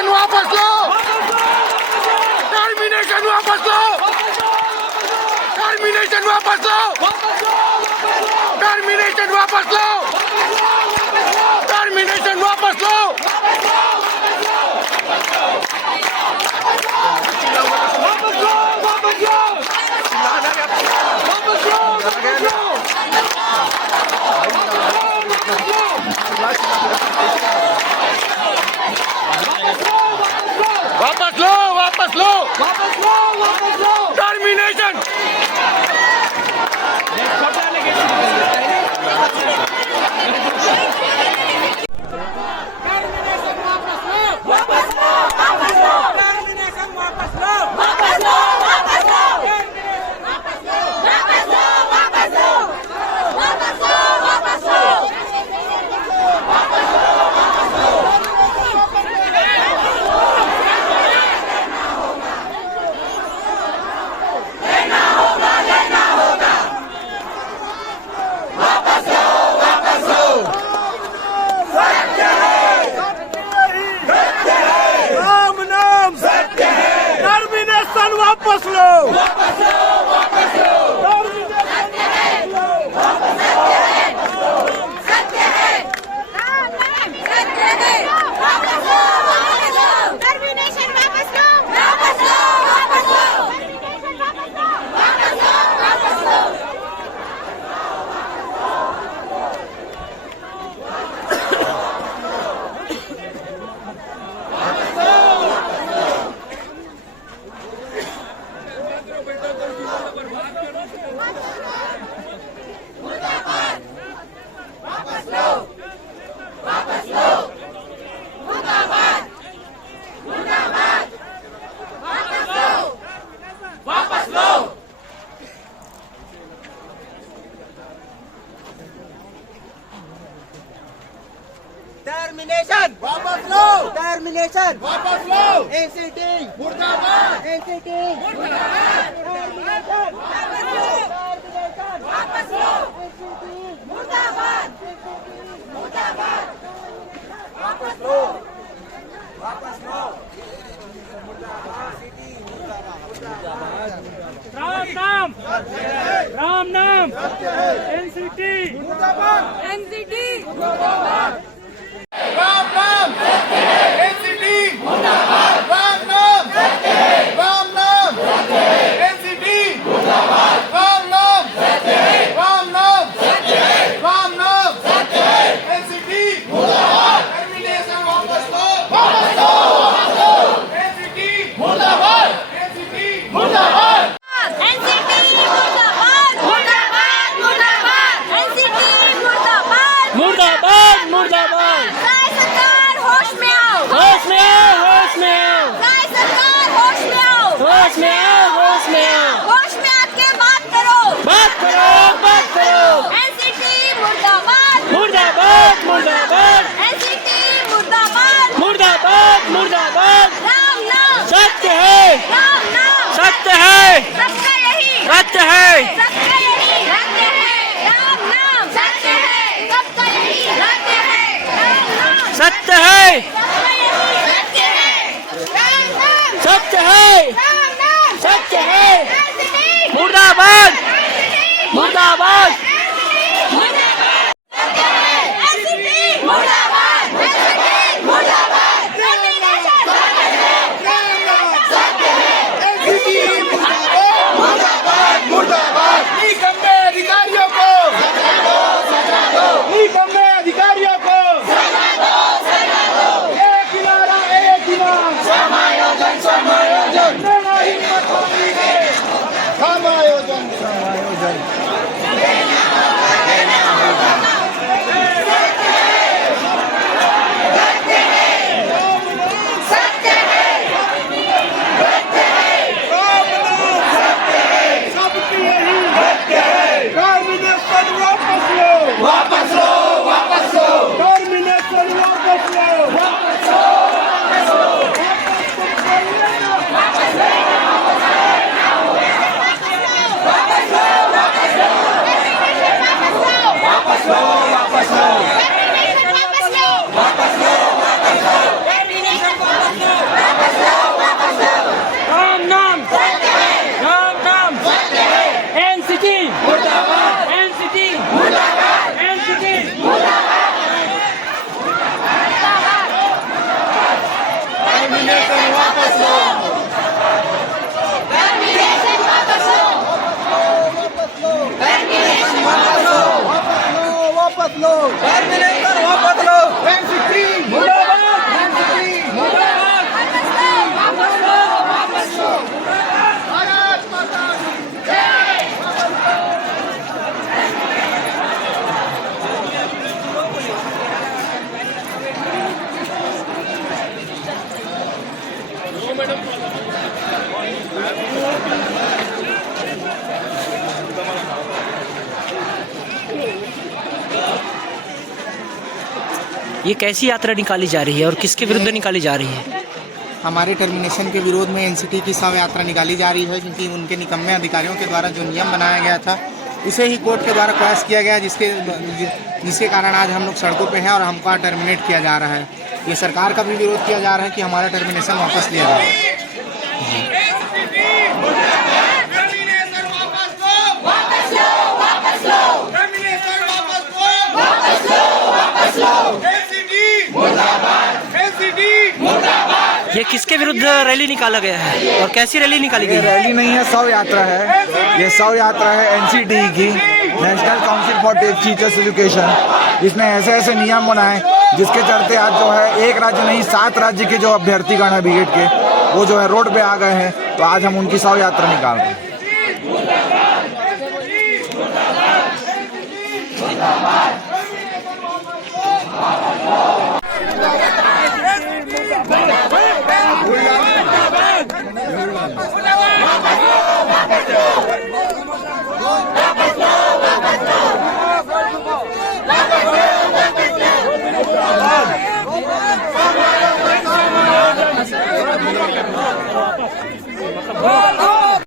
Termination वापस लो, termination वापस लो, termination वापस लो, टर्मिनेशन वापस लो, टर्मिनेशन वापस लो। वापस लो, वापस लो, वापस लो, वापस लो, टर्मिनेशन। वापस लो, वापस लो, वापस लो, सत्य है, वापस सत्य है, सत्य है, वापस लो, वापस लो, टर्मिनेशन वापस लो, वापस लो, वापस लो, वापस लो, वापस लो। टर्मिनेशन वापस लो, टर्मिनेशन वापस लो, एनसीटी मुर्दाबाद, एनसीटी मुर्दाबाद, टर्मिनेशन वापस लो, टर्मिनेशन वापस लो, एनसीटी मुर्दाबाद, मुर्दाबाद, वापस लो, वापस लो, राम नाम, राम नाम, एनसीटी मुर्दाबाद, एनसीटी मुर्दाबाद, राम नाम, एनसीटी मुर्दाबाद, राम नाम, राम नाम, एनसीटी मुर्दाबाद, राम नाम, राम नाम, राम नाम, एनसीटी मुर्दाबाद, टर्मिनेशन वापस लो, वापस लो, वापस लो, एनसीटी मुर्दाबाद, एनसीटी मुर्दाबाद, एनसीटी मुर्दाबाद, मुर्दाबाद, मुर्दाबाद, एनसीटी मुर्दाबाद, मुर्दाबाद, मुर्दाबाद। राय सरकार होश में आओ, होश में आओ, होश में आओ, राय सरकार होश में आओ, होश में आओ, होश में आओ, होश में आके बात करो, बात करो, बात करो। एनसीटी मुर्दाबाद, मुर्दाबाद, मुर्दाबाद, एनसीटी मुर्दाबाद, मुर्दाबाद, मुर्दाबाद। राम नाम, सत्य है, राम नाम, सत्य है, सत्य यही, सत्य है, सत्य यही, सत्य है, राम नाम, सत्य है, सत्य यही, सत्य है, राम नाम, सत्य है, सत्य है, राम नाम, सत्य है, राम नाम, सत्य है। एनसीटी मुर्दाबाद, मुर्दाबाद, एनसीटी मुर्दाबाद, एनसीटी मुर्दाबाद, टर्मिनेशन मुर्दाबाद, मुर्दाबाद, निकम्मे अधिकारियों को सजा दो, निकम्मे अधिकारियों को सजा दो, एक किनारा, एक इमाम, समायोजन, समायोजन, देना हिम्मत होगी है, समायोजन, समायोजन। लो, टर्मिनेशन वापस लो, एनसीटी मुर्दाबाद, एनसीटी मुर्दाबाद, वापस लो, वापस लो। भारत माता की जय। ये कैसी यात्रा निकाली जा रही है और किसके विरुद्ध निकाली जा रही है? हमारे टर्मिनेशन के विरोध में एनसीटी की शव यात्रा निकाली जा रही है, क्योंकि उनके निकम्मे अधिकारियों के द्वारा जो नियम बनाया गया था उसे ही कोर्ट के द्वारा क्रॉस किया गया, जिसके कारण आज हम लोग सड़कों पे हैं और हमको टर्मिनेट किया जा रहा है। ये सरकार का भी विरोध किया जा रहा है कि हमारा टर्मिनेशन वापस लिया जाए। टर्मिनेशन वापस लो, वापस लो, वापस लो, टर्मिनेशन वापस लो, वापस लो, वापस लो। एनसीटी मुर्दाबाद, एनसीटी मुर्दाबाद। ये किसके विरुद्ध रैली निकाला गया है और कैसी रैली निकाली गई ये है? रैली नहीं है, शव यात्रा है। ये शव यात्रा है एनसीटी की, national council for teachers education. इसने ऐसे ऐसे नियम बनाए जिसके चलते आज जो है एक राज्य नहीं 7 राज्य के जो अभ्यर्थीगण है बीएड के, वो जो है रोड पे आ गए हैं। तो आज हम उनकी शव यात्रा निकाल रहे हैं। मुर्दाबाद।